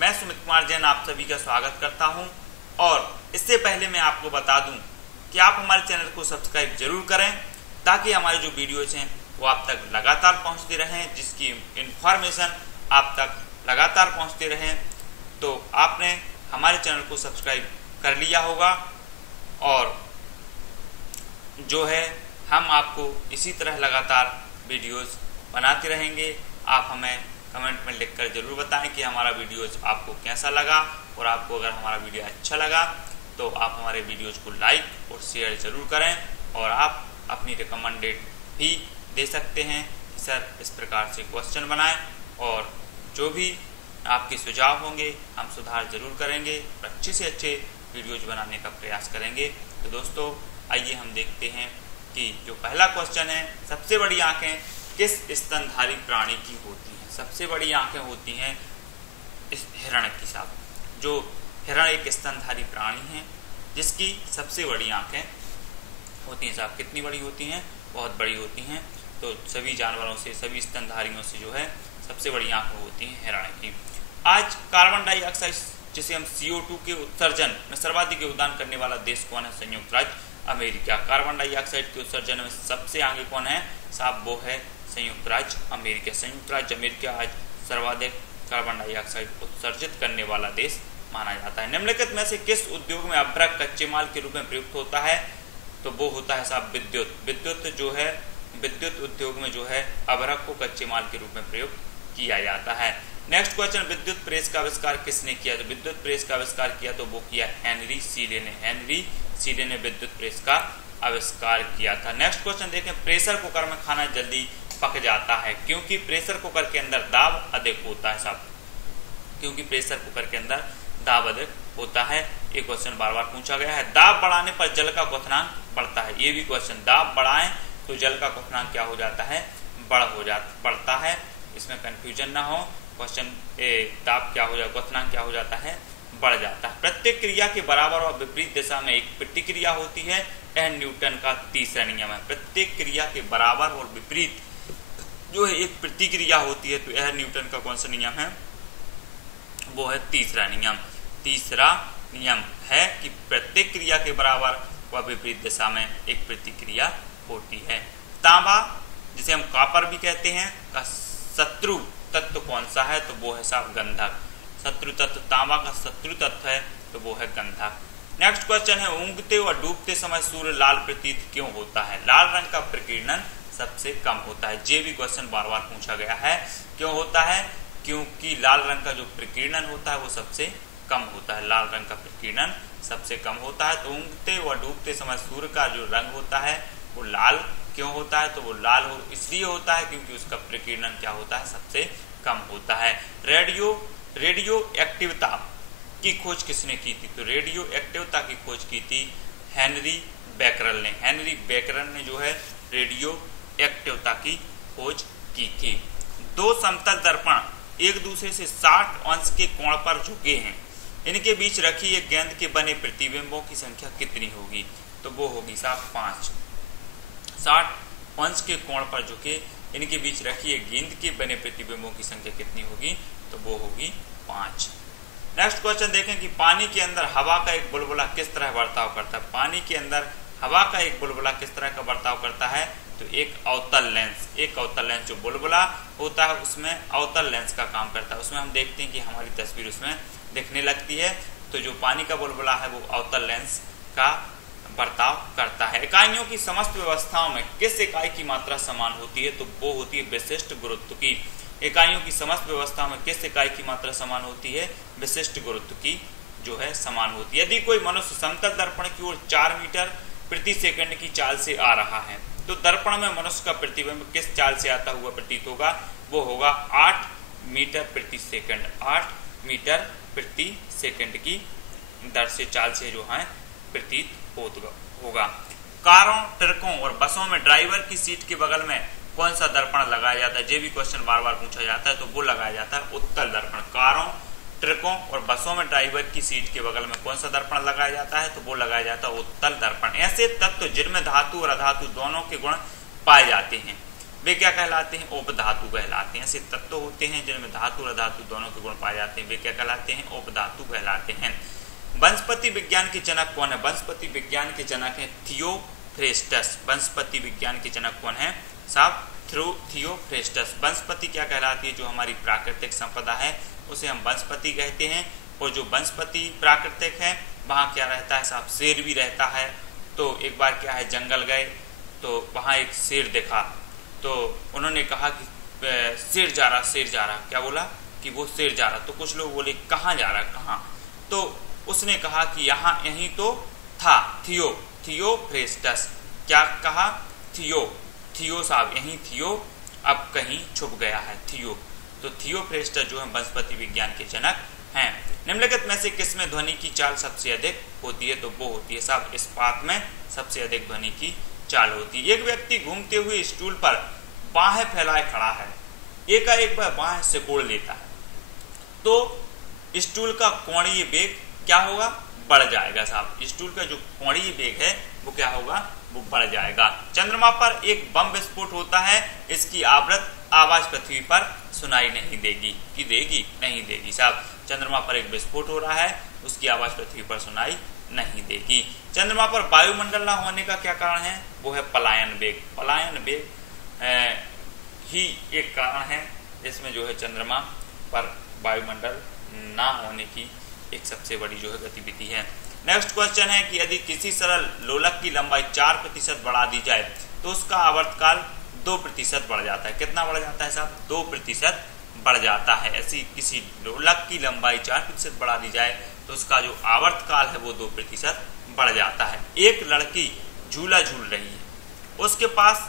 मैं सुमित कुमार जैन आप सभी का स्वागत करता हूं। और इससे पहले मैं आपको बता दूं कि आप हमारे चैनल को सब्सक्राइब जरूर करें ताकि हमारे जो वीडियोज हैं वो आप तक लगातार पहुंचते रहें, जिसकी इन्फॉर्मेशन आप तक लगातार पहुंचते रहें। तो आपने हमारे चैनल को सब्सक्राइब कर लिया होगा और जो है हम आपको इसी तरह लगातार वीडियोस बनाते रहेंगे। आप हमें कमेंट में लिखकर जरूर बताएं कि हमारा वीडियोस आपको कैसा लगा, और आपको अगर हमारा वीडियो अच्छा लगा तो आप हमारे वीडियोस को लाइक और शेयर जरूर करें। और आप अपनी रिकमेंडेड भी दे सकते हैं कि सर इस प्रकार से क्वेश्चन बनाएं, और जो भी आपके सुझाव होंगे हम सुधार जरूर करेंगे और अच्छे से अच्छे वीडियोज बनाने का प्रयास करेंगे। तो दोस्तों आइए हम देखते हैं कि जो पहला क्वेश्चन है, सबसे बड़ी आंखें किस स्तनधारी प्राणी की होती हैं? सबसे बड़ी आंखें होती हैं इस हिरण की साहब। जो हिरण एक स्तनधारी प्राणी है जिसकी सबसे बड़ी आंखें होती हैं साहब। कितनी बड़ी होती हैं? बहुत बड़ी होती हैं। तो सभी जानवरों से, सभी स्तनधारियों से जो है सबसे बड़ी आंखें होती हैं हिरण की। आज कार्बन डाइऑक्साइड जिसे हम CO2 के उत्सर्जन में सर्वाधिक योगदान करने वाला देश कौन है? संयुक्त राज्य अमेरिका। कार्बन डाइऑक्साइड के उत्सर्जन में सबसे आगे कौन है साहब? वो है संयुक्त राज्य अमेरिका। संयुक्त राज्य अमेरिका आज सर्वाधिक कार्बन डाइऑक्साइड उत्सर्जित करने वाला देश माना जाता है। निम्नलिखित में से किस उद्योग में अभ्रक कच्चे माल के रूप में प्रयुक्त होता है? तो वो होता है साहब विद्युत। विद्युत जो है, विद्युत उद्योग में जो है अभ्रक को कच्चे माल के रूप में प्रयुक्त किया जाता है। नेक्स्ट क्वेश्चन, विद्युत प्रेस का आविष्कार किसने किया? तो विद्युत प्रेस का आविष्कार किया तो वो किया हेनरी सीले ने। हेनरी सीले ने विद्युत प्रेस का आविष्कार किया था। नेक्स्ट क्वेश्चन देखें, प्रेशर कुकर में खाना जल्दी पक जाता है क्योंकि प्रेशर कुकर के अंदर दाब अधिक होता है साहब। क्योंकि प्रेशर कुकर के अंदर दाब अधिक होता है। ये क्वेश्चन बार बार पूछा गया है। दाब बढ़ाने पर जल का क्वथनांक बढ़ता है। ये भी क्वेश्चन, दाब बढ़ाएं तो जल का क्वथनांक क्या हो जाता है? बढ़ता है। इसमें कंफ्यूजन ना हो। क्वेश्चन दाब क्या हो जाता, क्वथनांक क्या हो जाता है? बढ़ जाता है। प्रत्येक क्रिया के बराबर और विपरीत दिशा में एक प्रतिक्रिया होती है। यह न्यूटन का तीसरा नियम है। प्रत्येक क्रिया के बराबर और विपरीत जो है एक प्रतिक्रिया होती है, तो यह न्यूटन का कौन सा नियम है? वो है तीसरा नियम। तीसरा नियम है कि प्रत्येक क्रिया के बराबर व विपरीत दिशा में एक प्रतिक्रिया होती है। तांबा जिसे हम कॉपर भी कहते हैं का शत्रु तत्व कौन सा है? तो वो है साहब गंधक। शत्रु तत्व, तांबा का शत्रु तत्व है तो वो है गंधक। नेक्स्ट क्वेश्चन है, उगते व डूबते समय सूर्य लाल प्रतीत क्यों होता है? लाल रंग का प्रकीर्णन सबसे कम होता है। ये भी क्वेश्चन बार बार पूछा गया है। क्यों होता है? क्योंकि लाल रंग का जो प्रकीर्णन होता है वो सबसे कम होता है। लाल रंग का प्रकीर्णन सबसे कम होता है। तो उगते व डूबते समय सूर्य का जो रंग होता है वो लाल क्यों होता है? तो वो लाल इसलिए होता है क्योंकि उसका प्रकीर्णन क्या होता है? सबसे कम होता है। रेडियो एक्टिवता की खोज किसने की थी? तो रेडियो एक्टिवता की खोज की थी हेनरी बेकरल ने। हेनरी बेकरल ने जो है रेडियो एक्टिवता की खोज की थी। दो समतल दर्पण एक दूसरे से 60 अंश के कोण पर झुके हैं। इनके बीच रखी एक गेंद के बने प्रतिबिंबों की संख्या कितनी होगी? तो वो होगी साहब 5। 60 अंश के कोण पर झुके इनके बीच रखी एक गेंद के बने प्रतिबिंबों की संख्या कितनी होगी? तो वो होगी 5। नेक्स्ट क्वेश्चन देखें कि पानी के अंदर हवा का एक बुलबुला किस तरह बर्ताव करता है? पानी के अंदर हवा का एक बुलबुला किस तरह का बर्ताव करता है? तो एक अवतल लेंस जो बुलबुला होता है उसमें अवतल लेंस का काम करता है। उसमें हम देखते हैं कि हमारी तस्वीर उसमें दिखने लगती है। तो जो पानी का बुलबुला है वो अवतल लेंस का बर्ताव करता है। इकाइयों की समस्त व्यवस्थाओं में किस इकाई की मात्रा समान होती है? तो वो होती है विशिष्ट गुरुत्व की। इकाइयों की समस्त व्यवस्थाओं में किस इकाई की मात्रा समान होती है? विशिष्ट गुरुत्व की जो है समान होती है। यदि कोई मनुष्य समतल दर्पण की ओर 4 मीटर प्रति सेकंड की चाल से आ रहा है तो दर्पण में मनुष्य का प्रतिबिंब किस चाल से आता हुआ प्रतीत होगा? वो होगा 8 मीटर प्रति सेकंड। 8 मीटर प्रति सेकंड की दर से चाल से जो है प्रतीत होगा। कारों, ट्रकों और बसों में ड्राइवर की सीट के बगल में कौन सा दर्पण लगाया जाता है? ये भी क्वेश्चन बार बार पूछा जाता है। तो वो लगाया जाता है उत्तल दर्पण। कारों, ट्रकों और बसों में ड्राइवर की सीट के बगल में कौन सा दर्पण लगाया जाता है? तो वो लगाया जाता है उत्तल दर्पण। ऐसे तत्व जिनमें धातु और अधातु दोनों के गुण पाए जाते हैं वे क्या कहलाते हैं? उपधातु कहलाते हैं। ऐसे तत्व होते हैं जिनमें धातु और अधातु दोनों के गुण पाए जाते हैं, वे क्या कहलाते हैं? उपधातु कहलाते हैं। वनस्पति विज्ञान के जनक कौन है? वनस्पति विज्ञान के जनक है थियोफ्रेस्टस। वनस्पति विज्ञान के जनक कौन है साहब? थियोफ्रेस्टस। वनस्पति क्या कहलाती है? जो हमारी प्राकृतिक संपदा है उसे हम वनस्पति कहते हैं। और जो वनस्पति प्राकृतिक है वहाँ क्या रहता है साहब? शेर भी रहता है। तो एक बार क्या है, जंगल गए तो वहाँ एक शेर देखा, तो उन्होंने कहा कि शेर जा रहा, शेर जा रहा। क्या बोला? कि वो शेर जा रहा। तो कुछ लोग बोले कहाँ जा रहा, कहाँ? तो उसने कहा कि यहाँ, यहीं तो था। थियोफ्रेस्टस। क्या कहा? थियो साहब, यहीं थियो, अब कहीं छुप गया है, थियो। तो थियोफ्रेस्टस जो है वनस्पति विज्ञान के जनक हैं। निम्नलिखित में से किसमें ध्वनि की चाल सबसे अधिक होती है? तो वो होती है साहब इस्पात में सबसे अधिक ध्वनि की चाल होती है। एक व्यक्ति घूमते हुए स्टूल पर बाहें फैलाए खड़ा है, एकाएक वह बाहें सिकोड़ लेता है, तो स्टूल का कोणीय वेग क्या होगा? बढ़ जाएगा साहब। स्टूल का जो कोणीय वेग है वो क्या होगा? वो बढ़ जाएगा। चंद्रमा पर एक बम विस्फोट होता है, इसकी आवृत्त आवाज पृथ्वी पर सुनाई नहीं देगी। कि देगी? नहीं देगी साहब। चंद्रमा पर एक विस्फोट हो रहा है, उसकी आवाज पृथ्वी पर सुनाई नहीं देगी। चंद्रमा पर वायुमंडल न होने का क्या कारण है? वो है पलायन वेग। पलायन वेग ही एक कारण है जिसमें जो है चंद्रमा पर वायुमंडल ना होने की एक सबसे बड़ी जो है गतिविधि है। नेक्स्ट क्वेश्चन है कि यदि किसी सरल लोलक की लंबाई 4% बढ़ा दी जाए तो उसका आवर्तकाल 2% बढ़ जाता है। कितना बढ़ जाता है साहब? 2% बढ़ जाता है। ऐसी किसी लोलक की लंबाई 4% बढ़ा दी जाए तो उसका जो आवर्तकाल है वो 2% बढ़ जाता है। एक लड़की झूला झूल रही है, उसके पास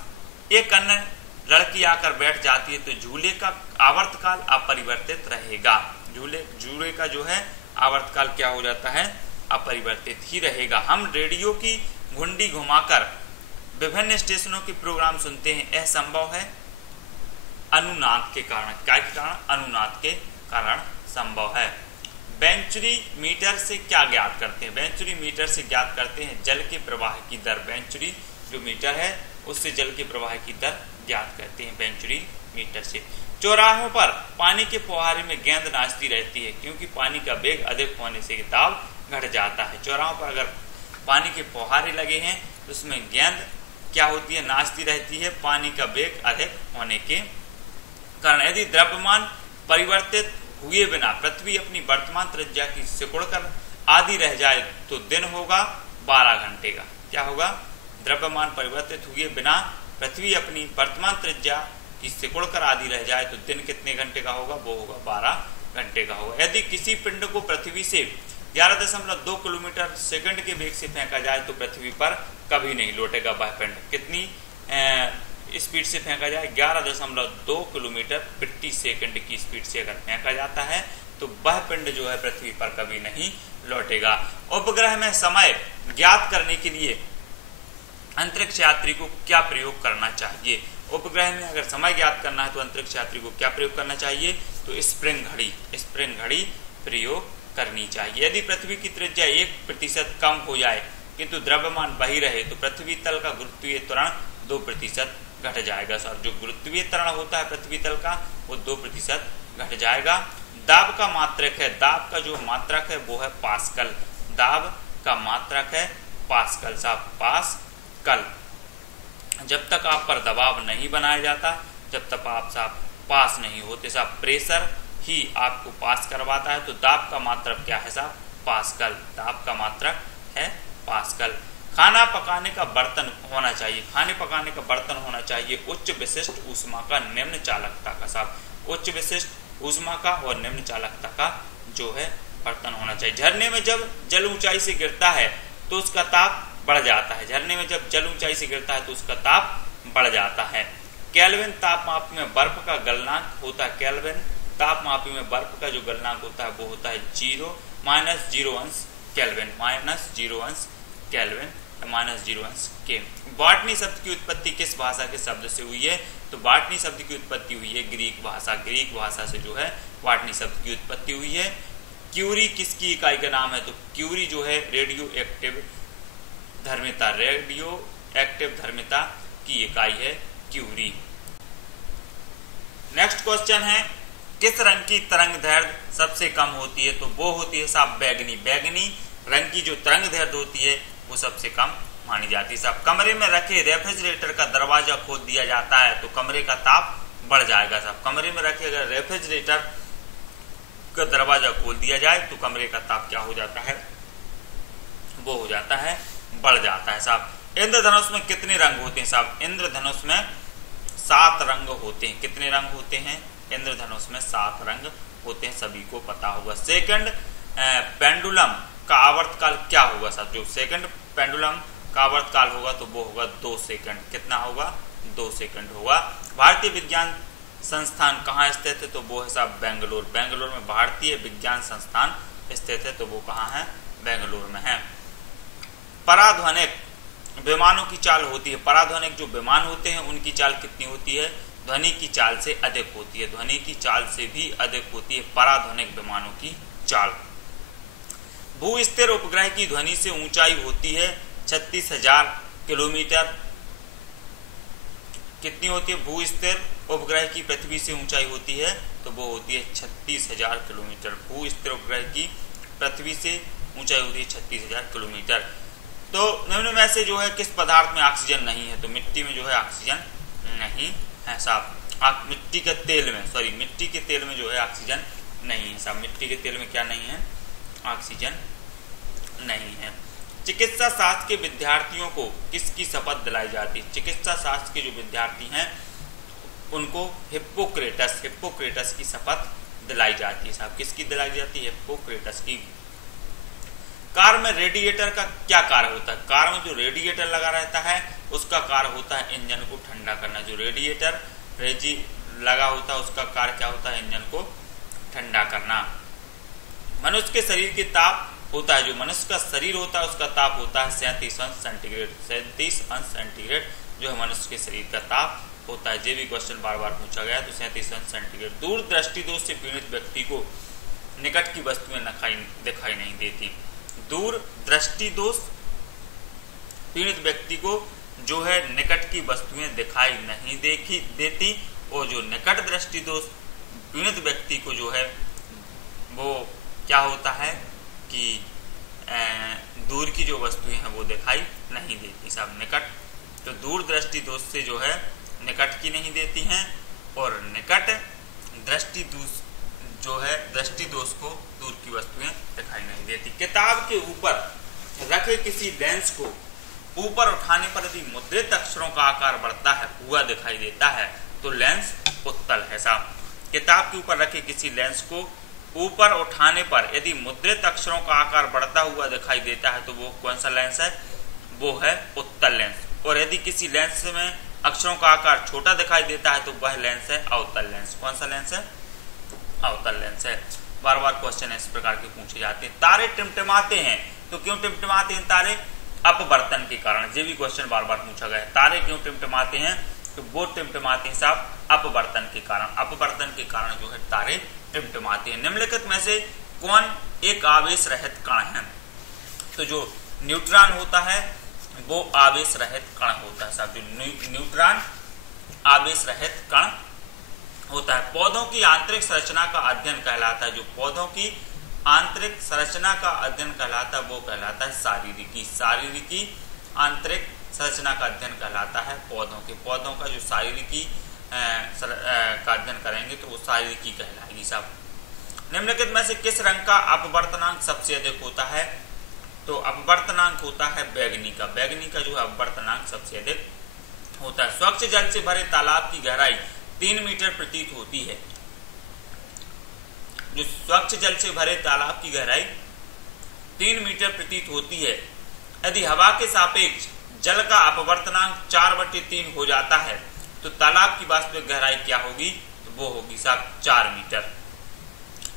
एक अन्य लड़की आकर बैठ जाती है तो झूले का आवर्तकाल अपरिवर्तित रहेगा। झूले का जो है आवर्तकाल क्या हो जाता है? अपरिवर्तित ही रहेगा। हम रेडियो की घुंडी घुमाकर विभिन्न स्टेशनों के प्रोग्राम सुनते हैं, यह संभव है अनुनाद के कारण। क्या के कारण? अनुनाद के कारण संभव है। वेंचुरी मीटर से क्या ज्ञात करते हैं? वेंचुरी मीटर से ज्ञात करते हैं जल के प्रवाह की दर। वेंचुरी जो मीटर है उससे जल के प्रवाह की दर ज्ञात करते हैं वेंचुरी मीटर से। चौराहों पर पानी के फुहारे में गेंद नाचती रहती है क्योंकि पानी का वेग अधिक होने से दाब घट जाता है। चौराहों पर अगर पानी के फुहारे लगे हैं तो उसमें गेंद क्या होती है? नाचती रहती है, पानी का वेग अधिक होने के कारण। यदि द्रव्यमान परिवर्तित हुए बिना पृथ्वी अपनी वर्तमान त्रिज्या की सिकुड़कर आधी रह जाए तो दिन होगा 12 घंटे का। क्या होगा? द्रव्यमान परिवर्तित हुए बिना पृथ्वी अपनी वर्तमान त्रिज्या की सिकुड़कर आधी रह जाए तो दिन कितने घंटे का होगा? वो होगा 12 घंटे का होगा। यदि किसी पिंड को पृथ्वी से 11.2 किलोमीटर सेकंड के वेग से फेंका जाए तो पृथ्वी पर कभी नहीं लौटेगा वह पिंड। कितनी स्पीड से फेंका जाए? 11.2 किलोमीटर प्रति सेकंड की स्पीड से अगर फेंका जाता है तो वह पिंड जो है पृथ्वी पर कभी नहीं लौटेगा। उपग्रह में समय ज्ञात करने के लिए अंतरिक्ष यात्री को क्या प्रयोग करना चाहिए? उपग्रह में अगर समय ज्ञात करना है तो अंतरिक्ष यात्री को क्या प्रयोग करना चाहिए? तो स्प्रिंग घड़ी प्रयोग करनी चाहिए। यदि पृथ्वी की त्रिज्या 1% कम हो जाए किंतु द्रव्यमान वही रहे तो पृथ्वी तल का गुरुत्वीय त्वरण 2% घट जाएगा। साहब जो गुरुत्वीय त्वरण होता है पृथ्वी तल का वो 2% घट जाएगा। दाब का मात्रक है, दाब का जो मात्रक है वो है पास्कल। दाब का मात्रक है पास्कल साहब, पास्कल। जब तक आप पर दबाव नहीं बनाया जाता, जब तक आप साहब पास नहीं होते, साहब प्रेशर ही आपको पास करवाता है। तो दाब का मात्रक क्या है साहब? पास्कल। दाब का मात्रक है पास्कल। खाना पकाने का बर्तन होना चाहिए, खाने पकाने का बर्तन होना चाहिए उच्च विशिष्ट ऊष्मा का, निम्न चालकता का। साहब उच्च विशिष्ट ऊष्मा का और निम्न चालकता का जो है बर्तन होना चाहिए। झरने में जब जल ऊंचाई से गिरता है तो उसका ताप बढ़ जाता है। झरने में जब जल ऊंचाई से गिरता है तो उसका ताप बढ़ जाता है। केल्विन तापमाप में बर्फ का गलनांक होता है। केल्विन तापमापी में बर्फ का जो गलनांक होता है वो होता है -0 केल्विन, -0 केल्विन, -0 के। बॉटनी शब्द की उत्पत्ति किस भाषा के शब्द से हुई है? तो बॉटनी शब्द की उत्पत्ति हुई है ग्रीक भाषा। ग्रीक भाषा से जो है बॉटनी शब्द की उत्पत्ति हुई है। क्यूरी किसकी इकाई का नाम है? तो क्यूरी जो है रेडियो एक्टिव धर्मिता, रेडियो एक्टिव धर्मिता की इकाई है क्यूरी। नेक्स्ट क्वेश्चन है, किस रंग की तरंग दैर्घ्य सबसे कम होती है? तो वो होती है साहब बैगनी। बैगनी रंग की जो तरंग दैर्घ्य होती है वो सबसे कम मानी जाती है साहब। कमरे में रखे रेफ्रिजरेटर का दरवाजा खोल दिया जाता है तो कमरे का ताप बढ़ जाएगा साहब। कमरे में रखे अगर रेफ्रिजरेटर का दरवाजा खोल दिया जाए तो कमरे का ताप क्या हो जाता है? वो हो जाता है, बढ़ जाता है साहब। इंद्रधनुष में कितने रंग होते हैं साहब? इंद्रधनुष में 7 रंग होते हैं। कितने रंग होते हैं? इंद्रधनुष में 7 रंग होते हैं, सभी को पता होगा। सेकंड पेंडुलम का आवर्तकाल क्या होगा साहब? जो सेकंड पेंडुलम का आवर्तकाल होगा तो वो होगा 2 सेकंड। कितना होगा? 2 सेकंड होगा। भारतीय विज्ञान संस्थान कहाँ स्थित है? तो वो है साहब बेंगलोर। बेंगलोर में भारतीय विज्ञान संस्थान स्थित है तो वो कहाँ है? बेंगलोर में है। पराध्वनिक विमानों की चाल होती है। पराध्वनिक जो विमान होते हैं उनकी चाल कितनी होती है? ध्वनि की चाल से अधिक होती है। ध्वनि की चाल से भी अधिक होती है पराध्वनिक विमानों की चाल। भू-स्थिर उपग्रह की ध्वनि से ऊंचाई होती है 36,000 किलोमीटर। कितनी होती है? भू-स्थिर उपग्रह की पृथ्वी से ऊंचाई होती है तो वो होती है 36,000 किलोमीटर। भू-स्थिर उपग्रह की पृथ्वी से ऊंचाई होती है 36,000 किलोमीटर। तो निम्न में से जो है किस पदार्थ में ऑक्सीजन नहीं है? तो मिट्टी में जो है ऑक्सीजन नहीं है साहब। मिट्टी के तेल में, सॉरी मिट्टी के तेल में जो है ऑक्सीजन नहीं है साहब। मिट्टी के तेल में क्या नहीं है? ऑक्सीजन नहीं है। चिकित्सा शास्त्र के विद्यार्थियों को किसकी शपथ दिलाई जाती है? चिकित्सा शास्त्र के जो विद्यार्थी हैं उनको हिप्पोक्रेटस की शपथ दिलाई जाती है साहब। किसकी दिलाई जाती है? हिप्पोक्रेटस की। कार में रेडिएटर का क्या कार्य होता है? कार में जो रेडिएटर लगा रहता है उसका कार्य होता है इंजन को ठंडा करना। जो रेडिएटर लगा होता है उसका कार्य क्या होता है? इंजन को ठंडा करना। मनुष्य के शरीर के ताप होता है, जो मनुष्य का शरीर होता है उसका ताप होता है 37 अंश सेंटीग्रेड। 37 अंश सेंटीग्रेड जो है मनुष्य के शरीर का ताप होता है। ये भी क्वेश्चन बार बार पूछा गया तो 37 अंश सेंटीग्रेड। दूर दृष्टि दोष से पीड़ित व्यक्ति को निकट की वस्तुएं दिखाई नहीं देती। दूर दृष्टि दोष पीड़ित व्यक्ति को जो है निकट की वस्तुएं दिखाई नहीं देती और जो निकट दृष्टि दोष पीड़ित व्यक्ति को जो है वो क्या होता है कि दूर की जो वस्तुएं हैं वो दिखाई नहीं देती साहब। निकट तो दूर दृष्टि दोष से जो है निकट की नहीं देती हैं और निकट दृष्टि दोष जो है दृष्टि दोष को दूर की वस्तुएं दिखाई नहीं देती। किताब के ऊपर रखे किसी लेंस को ऊपर उठाने पर यदि मुद्रित अक्षरों का आकार बढ़ता है हुआ दिखाई देता है तो लेंस उत्तल है साहब। किताब के ऊपर रखे किसी लेंस को ऊपर उठाने पर यदि मुद्रित अक्षरों का आकार बढ़ता हुआ दिखाई देता है तो वो कौन सा लेंस है? वो है उत्तल लेंस। और यदि किसी लेंस में अक्षरों का आकार छोटा दिखाई देता है तो वह लेंस है अवतल लेंस। कौन सा लेंस है? अवतल लेंस है। बार बार क्वेश्चन इस प्रकार के पूछे जाते हैं। तारे टिमटिमाते हैं तो क्यों टिमटिमाते हैं तारे? अपवर्तन के कारण। ये भी क्वेश्चन बार बार पूछा गया है। तारे क्यों टिमटिमाते हैं? तो वो टिमटिमाते हैं साहब अपवर्तन के कारण। अपवर्तन के कारण जो है तारे टिमटिमाते हैं। निम्नलिखित में से कौन एक आवेश रहित कण है? तो जो न्यूट्रॉन होता है वो आवेश रहित कण होता है साहब। जो न्यूट्रॉन आवेश रहित कण होता है। पौधों की आंतरिक संरचना का अध्ययन कहलाता है। जो पौधों की आंतरिक संरचना का अध्ययन कहलाता है वो कहलाता है शारीरिकी। शारीरिकी आंतरिक संरचना का अध्ययन कहलाता है पौधों का जो शारीरिकी का अध्ययन करेंगे तो वो शारीरिकी कहलाएगी साहब। निम्नलिखित में से किस रंग का अपवर्तनांक सबसे अधिक होता है? तो अपवर्तनांक होता है बैगनी का। बैगनी का जो है अपवर्तनांक सबसे अधिक होता है। स्वच्छ जल से भरे तालाब की गहराई 3 मीटर प्रतीत होती है। जो स्वच्छ जल से भरे तालाब की गहराई 3 मीटर प्रतीत होती है। यदि हवा के सापेक्ष जल का अपवर्तनांक 4/3 हो जाता है तो तालाब की वास्तविक गहराई क्या होगी? तो वो होगी साहब 4 मीटर।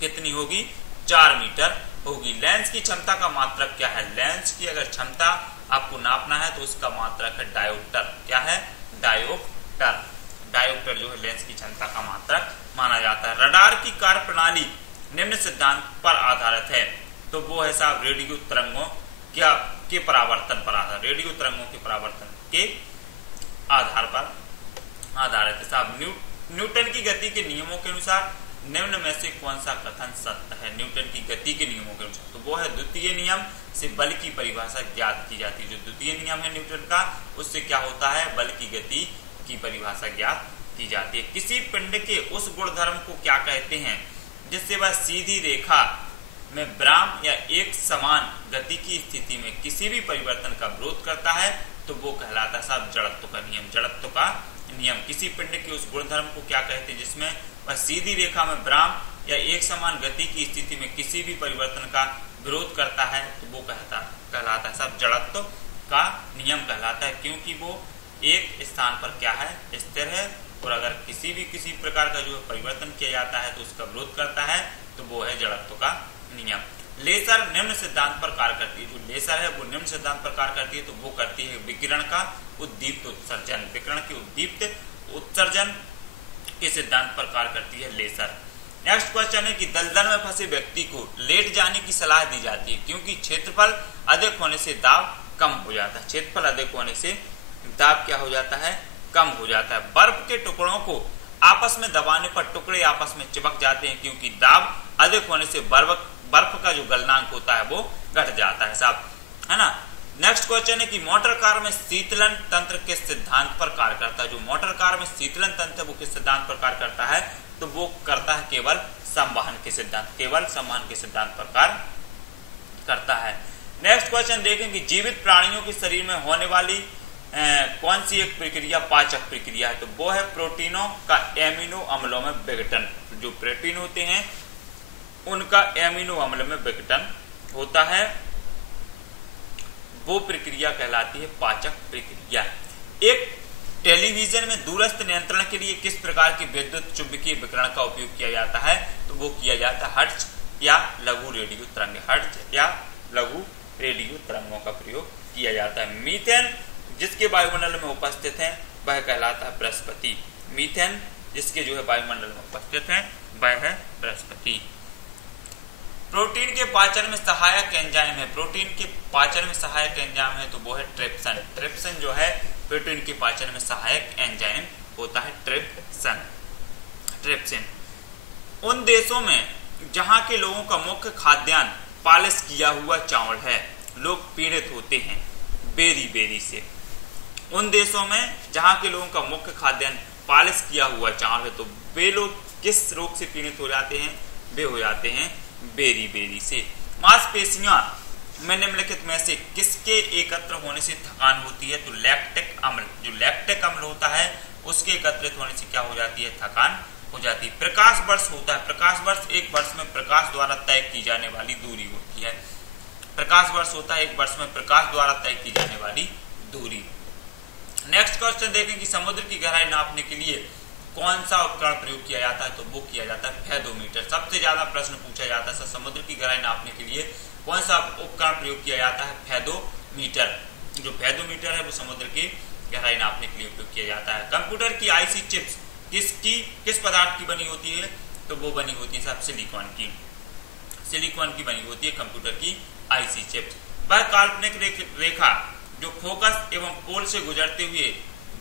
कितनी होगी? 4 मीटर होगी। लेंस की क्षमता का मात्रक क्या है? लेंस की अगर क्षमता आपको नापना है तो उसका मात्रक है डायोप्टर। क्या है? डायोप्टर। डायोप्टर जो है लेंस की क्षमता का मात्रक माना जाता है। रडार की कार्य प्रणाली निम्न सिद्धांत पर आधारित है। तो वो है साहब रेडियो तरंगों के परावर्तन पर आधारित। रेडियो तरंगों के परावर्तन के आधार पर आधारित है साहब। न्यूटन की गति के नियमों के अनुसार निम्न में से कौन सा कथन सत्य है? न्यूटन की गति के नियमों के अनुसार तो वो है द्वितीय नियम से बल की परिभाषा ज्ञात की जाती है। जो द्वितीय नियम है न्यूटन का, उससे क्या होता है? बल की गति की परिभाषा ज्ञात की जाती है। किसी पिंड के उस गुणधर्म को क्या कहते हैं जिससे वह सीधी रेखा में विराम या एक समान गति की स्थिति में किसी भी परिवर्तन का विरोध करता है? तो वो कहलाता है साहब जड़त्व का नियम। जड़त्व का नियम किसी पिंड के उस गुणधर्म को क्या कहते हैं जिसमें वह सीधी रेखा में विराम या एक समान गति की स्थिति में किसी भी परिवर्तन का विरोध करता है? तो वो कहलाता है साहब जड़त्व का नियम कहलाता है, क्योंकि वो एक स्थान पर क्या है? स्थिर है, और अगर किसी प्रकार का जो परिवर्तन किया जाता है तो उसका विरोध करता है, तो वो है जड़त्व का नियम। लेसर निम्न सिद्धांत पर कार्य करती है। जो लेसर है वो निम्न सिद्धांत पर कार्य करती है, तो वो करती है विकिरण का उद्दीप्त उत्सर्जन। विकिरण के उद्दीप्त उत्सर्जन के सिद्धांत पर कार्य करती है लेसर। नेक्स्ट क्वेश्चन है कि दलदल में फंसे व्यक्ति को लेट जाने की सलाह दी जाती है क्योंकि क्षेत्रफल अधिक होने से दाब कम हो जाता है। क्षेत्रफल अधिक होने से दाब क्या हो जाता है? कम हो जाता है। बर्फ के टुकड़ों को आपस में दबाने पर टुकड़े आपस में चिपक जाते हैं क्योंकि दाब अधिक होने से बर्फ का जो गलनांक होता है वो घट जाता है साहब, है ना। नेक्स्ट क्वेश्चन है कि मोटर कार में शीतलन तंत्र किस सिद्धांत पर कार्य करता है? जो मोटर कार में शीतलन तंत्र वो किस सिद्धांत पर कार्य करता है? तो वो करता है केवल संवहन के सिद्धांत, केवल संवहन के सिद्धांत पर कार्य करता है। नेक्स्ट क्वेश्चन देखें कि जीवित प्राणियों के शरीर में होने वाली कौन सी एक प्रक्रिया पाचक प्रक्रिया है? तो वो है प्रोटीनों का एमिनो अम्लों में विघटन। जो प्रोटीन होते हैं उनका एमिनो अम्ल में विघटन होता है, वो प्रक्रिया कहलाती है पाचक प्रक्रिया। एक टेलीविजन में दूरस्थ नियंत्रण के लिए किस प्रकार की विद्युत चुंबकीय विकिरण का उपयोग किया जाता है? तो वो किया जाता है हर्ट्ज या लघु रेडियो तरंग। हर्ट्ज या लघु रेडियो तरंगों का प्रयोग किया जाता है। मीथेन जिसके वायुमंडल में उपस्थित है वह कहलाता है बृहस्पति। मीथेन जिसके जो है वायुमंडल में उपस्थित है वह है बृहस्पति। प्रोटीन के पाचन में सहायक एंजाइम है। प्रोटीन के पाचन में सहायक एंजाइम है तो वो है ट्रिप्सिन। ट्रिप्सिन जो है प्रोटीन के पाचन में सहायक एंजाइम होता है ट्रिप्सिन। उन देशों में जहां के लोगों का मुख्य खाद्यान्न पॉलिश किया हुआ चावल है, लोग पीड़ित होते हैं बेरी से। उन देशों में जहां के लोगों का मुख्य खाद्यान्न पॉलिश किया हुआ चावल है, तो वे लोग किस रोग से पीड़ित हो जाते हैं? वे हो जाते हैं बेरी से। मांसपेशियां में निम्नलिखित में से किसके एकत्र होने से थकान होती है? तो लैक्टिक अम्ल। जो लैक्टिक अम्ल होता है उसके एकत्रित होने से क्या हो जाती है? थकान हो जाती है। प्रकाश वर्ष होता है। प्रकाश वर्ष एक वर्ष में प्रकाश द्वारा तय की जाने वाली दूरी होती है। प्रकाश वर्ष होता है एक वर्ष में प्रकाश द्वारा तय की जाने वाली दूरी। नेक्स्ट क्वेश्चन देखें कि समुद्र की गहराई नापने के लिए कौन सा उपकरण प्रयोग किया जाता है? तो वो किया जाता है फेदोमीटर। सबसे ज्यादा प्रश्न पूछा जाता है समुद्र की गहराई नापने के लिए कौन सा उपकरण प्रयोग किया जाता है? फेदोमीटर। जो फेदोमीटर है वो समुद्र की गहराई नापने के लिए उपयोग किया जाता है। कंप्यूटर की आईसी चिप्स किस पदार्थ की बनी होती है? तो वो बनी होती है साहब सिलिकॉन की। सिलिकॉन की बनी होती है कंप्यूटर की आईसी चिप्स। वह काल्पनिक रेखा जो फोकस एवं पोल से गुजरते हुए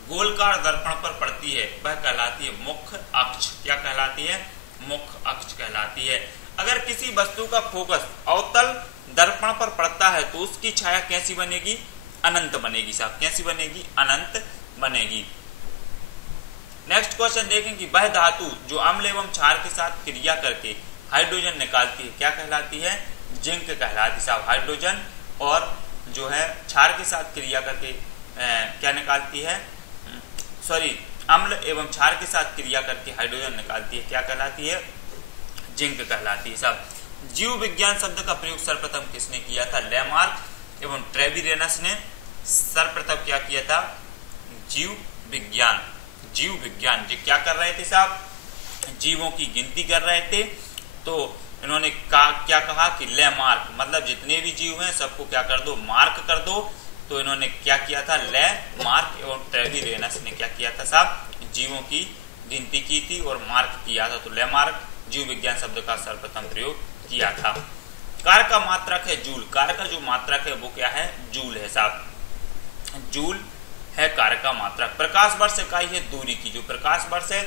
गोलकार दर्पण पर पड़ती है वह कहलाती है मुख्य अक्ष। क्या कहलाती है? मुख्य अक्ष कहलाती है। अगर किसी वस्तु का फोकस अवतल दर्पण पर पड़ता है तो उसकी छाया कैसी बनेगी? अनंत बनेगी साहब। कैसी बनेगी? अनंत बनेगी। नेक्स्ट क्वेश्चन देखें कि वह धातु जो अम्ल एवं क्षार के साथ क्रिया करके हाइड्रोजन निकालती है क्या कहलाती है? जिंक कहलाती है साहब। हाइड्रोजन और जो है क्षार के साथ क्रिया करके क्या निकालती है? अम्ल एवं क्षार के साथ क्रिया करके हाइड्रोजन निकालती है, क्या कहलाती है? जिंक कहलाती है साहब। जीव विज्ञान शब्द का प्रयोग सर्वप्रथम किसने किया था? लेमार्क एवं ट्रेविरेनस ने सर्वप्रथम क्या किया था? जीव विज्ञान जी क्या कर रहे थे साहब? जीवों की गिनती कर रहे थे। तो इन्होंने क्या कहा कि लेमार्क मतलब जितने भी जीव हैं सबको क्या कर दो? मार्क कर दो। तो इन्होंने क्या किया था? लेमार्क एवं ट्रेविरेनस ने क्या किया था साहब? जीवों की गिनती की थी और मार्क किया था। तो लेमार्क जीव विज्ञान शब्द का सर्वप्रथम प्रयोग किया था। कार्य का मात्रक है जूल। कार्य का जो मात्रक है वो क्या है? जूल है साहब। जूल है कार्य का मात्रक। प्रकाश वर्ष इकाई है दूरी की। जो प्रकाश वर्ष है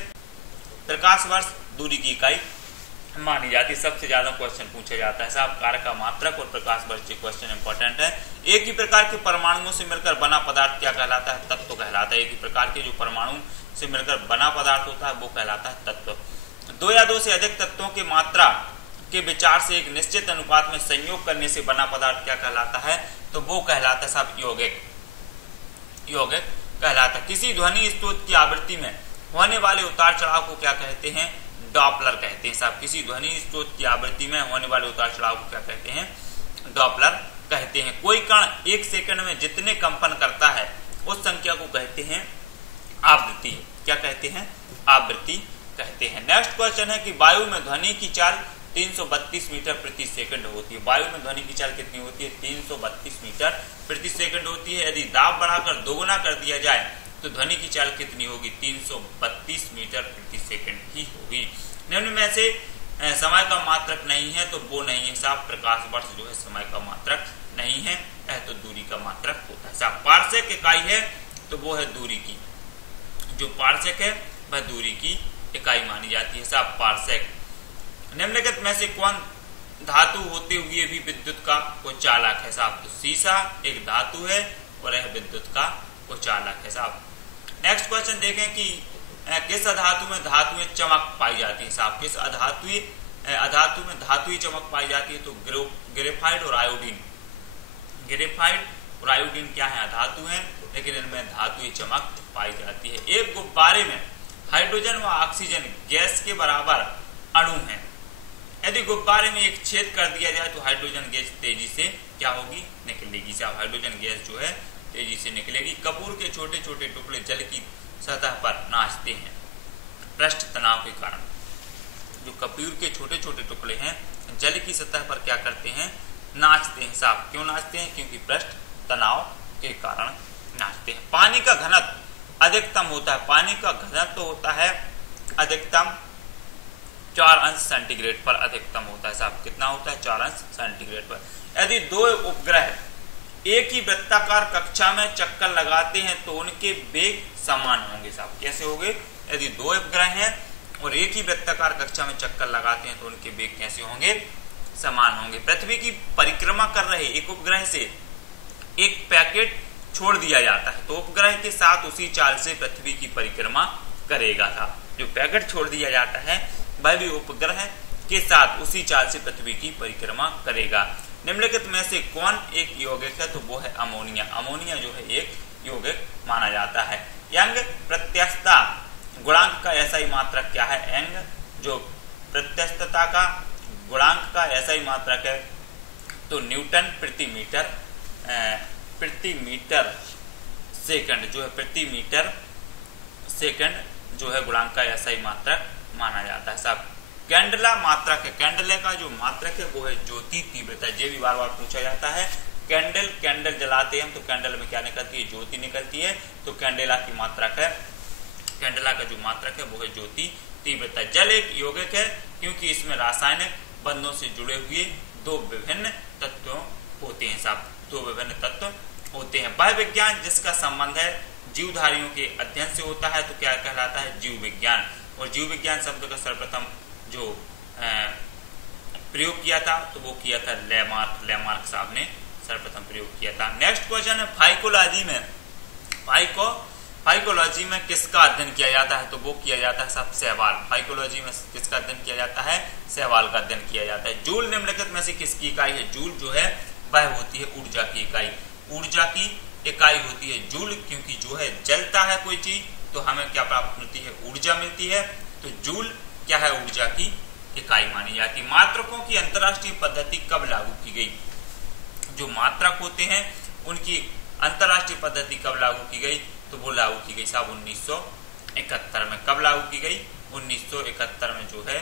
प्रकाश वर्ष दूरी की इकाई मानी जाती है। सबसे ज्यादा क्वेश्चन पूछा जाता है साहब कारक का मात्रक और प्रकाश वर्ष। ये क्वेश्चन इंपॉर्टेंट है। एक ही प्रकार के परमाणुओं से मिलकर बना पदार्थ क्या कहलाता है? तत्व कहलाता है। एक ही प्रकार के जो परमाणु से मिलकर बना पदार्थ होता है वो कहलाता है तत्व। दो या दो से अधिक तत्वों की मात्रा के विचार से एक निश्चित अनुपात में संयोग करने से बना पदार्थ क्या कहलाता है? तो वो कहलाता है साहब यौगिक। यौगिक कहलाता है। किसी ध्वनि स्रोत की आवृत्ति में होने वाले उतार चढ़ाव को क्या कहते हैं? डॉपलर कहते हैं साहब। किसी ध्वनि स्रोत की आवृत्ति में होने वाले उतार चढ़ाव को क्या कहते हैं? डॉपलर कहते हैं। कोई कण एक सेकंड में जितने कंपन करता है उस संख्या को कहते हैं आवृत्ति। क्या कहते हैं? आवृत्ति कहते हैं। नेक्स्ट क्वेश्चन है कि वायु में ध्वनि की चाल 332 मीटर प्रति सेकंड होती है। वायु में ध्वनि की चाल कितनी होती है? 332 मीटर प्रति सेकंड होती है। यदि दाब बढ़ाकर दोगुना कर दिया जाए तो ध्वनि की चाल कितनी होगी? 332 मीटर प्रति सेकंड ही होगी। निम्न में से समय का मात्रक नहीं है तो वो नहीं है साहब प्रकाश वर्ष जो है समय का मात्रक नहीं है, तो दूरी का मात्रक होता है साहब। पार्सेक इकाई है तो वो है दूरी की। जो पार्सेक है वह दूरी की इकाई मानी जाती है साहब पार्सेक। निम्नलिखित में से कौन धातु होते हुए भी विद्युत का वो चालक है साहब? तो शीशा एक धातु है और यह विद्युत का वो चालक है साहब। नेक्स्ट क्वेश्चन देखें कि किस अधातु में धातुएं चमक पाई जाती है साहब? किस अधातु में धातुई चमक पाई जाती है? तो ग्रेफाइट और आयोडीन। ग्रेफाइट और आयोडीन क्या है? अधातु है, लेकिन इनमें धातुई चमक पाई जाती है। एक गुब्बारे में हाइड्रोजन व ऑक्सीजन गैस के बराबर अणु है। यदि गुब्बारे में एक छेद कर दिया जाए तो हाइड्रोजन गैस तेजी से क्या होगी? निकलेगी साहब। हाइड्रोजन गैस जो है तेजी से निकलेगी। कपूर के छोटे छोटे टुकड़े जल की सतह पर नाचते हैं पृष्ठ तनाव के कारण। जो कपूर के छोटे छोटे टुकड़े हैं जल की सतह पर क्या करते हैं? नाचते हैं साहब। क्यों नाचते हैं? क्योंकि पृष्ठ तनाव के कारण नाचते हैं। पानी का घनत्व अधिकतम होता है। पानी का घनत्व होता है अधिकतम 4 अंश सेंटीग्रेड पर अधिकतम होता है साहब। कितना होता है? 4 अंश सेंटीग्रेड पर। यदि दो उपग्रह एक ही वृत्ताकार कक्षा में चक्कर लगाते हैं तो उनके वेग समान होंगे साहब। कैसे होंगे? यदि दो उपग्रह हैं और एक ही वृत्ताकार कक्षा में चक्कर लगाते हैं तो उनके वेग कैसे होंगे? समान होंगे। पृथ्वी की परिक्रमा कर रहे एक उपग्रह से एक पैकेट छोड़ दिया जाता है तो उपग्रह के साथ उसी चाल से पृथ्वी की परिक्रमा करेगा था। जो पैकेट छोड़ दिया जाता है वह भी उपग्रह के साथ उसी चाल से पृथ्वी की परिक्रमा करेगा। निम्नलिखित में से कौन एक यौगिक है? तो वो है अमोनिया। अमोनिया जो है एक यौगिक माना जाता है। यंग प्रत्यस्तता गुणांक का ऐसा ही मात्रक क्या है? यंग जो प्रत्यस्तता का गुणांक का ऐसा ही मात्रक है तो न्यूटन प्रति मीटर सेकंड जो है प्रति मीटर सेकंड जो है गुणांक का ऐसा ही मात्रक माना जाता है साहब। कैंडला मात्रक है। कैंडले का जो मात्रक है वो है ज्योति तीव्रता। ये भी बार बार पूछा जाता है। कैंडल जलाते हैं तो कैंडल में क्या निकलती है? ज्योति निकलती है। तो कैंडेला की मात्रक है, कैंडला का जो मात्रक है वो है ज्योति तीव्रता। जल एक यौगिक है क्योंकि इसमें रासायनिक बंधों से जुड़े हुए दो विभिन्न तत्व होते हैं साहब। दो विभिन्न तत्व होते हैं। वह विज्ञान जिसका संबंध है जीवधारियों के अध्ययन से होता है तो क्या कहलाता है? जीव विज्ञान। और जीव विज्ञान शब्द का सर्वप्रथम जो प्रयोग किया था तो वो किया था लेमार्क साहब ने सर्वप्रथम प्रयोग किया था। नेक्स्ट क्वेश्चन है फाइकोलॉजी में किसका अध्ययन किया जाता है? तो वो किया जाता है साहब शैवाल। फाइकोलॉजी में किसका अध्ययन किया जाता है? शैवाल का अध्ययन किया जाता है। जूल निम्नलिखित में से किसकी इकाई है? जूल जो है वह होती है ऊर्जा की इकाई। ऊर्जा की इकाई होती है जूल, क्योंकि जो है जलता है कोई चीज तो हमें क्या प्राप्त होती है? ऊर्जा मिलती है। तो जूल क्या है? ऊर्जा की इकाई मानी जाती है। मात्रकों की अंतरराष्ट्रीय पद्धति कब लागू की गई? जो मात्रक होते हैं उनकी अंतरराष्ट्रीय पद्धति कब लागू की गई? तो वो लागू की गई साहब 1971 में। कब लागू की गई? 1971 में जो है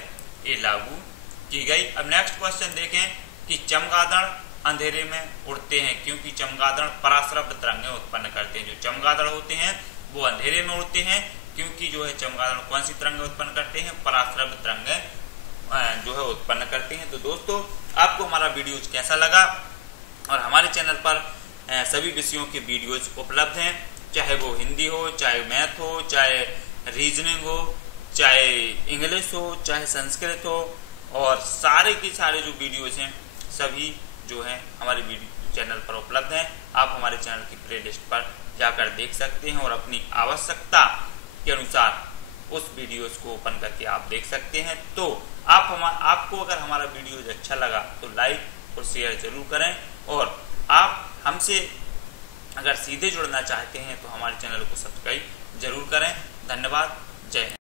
ये लागू की गई। अब नेक्स्ट क्वेश्चन देखें कि चमगादड़ अंधेरे में उड़ते हैं क्योंकि चमगादड़ पराश्रव्य तरंगें उत्पन्न करते हैं। जो चमगादड़ होते हैं वो अंधेरे में उड़ते हैं क्योंकि जो है चमगादड़ कौन सी तरंगें उत्पन्न करते हैं? पराश्रव्य तरंगें जो है उत्पन्न करते हैं। तो दोस्तों आपको हमारा वीडियो कैसा लगा? और हमारे चैनल पर सभी विषयों के वीडियोज उपलब्ध हैं, चाहे वो हिंदी हो, चाहे मैथ हो, चाहे रीजनिंग हो, चाहे इंग्लिश हो चाहे संस्कृत हो, और सारे के सारे जो वीडियोज़ हैं सभी जो हैं हमारे वीडियो चैनल पर उपलब्ध हैं। आप हमारे चैनल की प्लेलिस्ट पर जाकर देख सकते हैं और अपनी आवश्यकता के अनुसार उस वीडियोस को ओपन करके आप देख सकते हैं। तो आपको अगर हमारा वीडियो अच्छा लगा तो लाइक और शेयर जरूर करें, और आप हमसे अगर सीधे जुड़ना चाहते हैं तो हमारे चैनल को सब्सक्राइब जरूर करें। धन्यवाद। जय हिंद।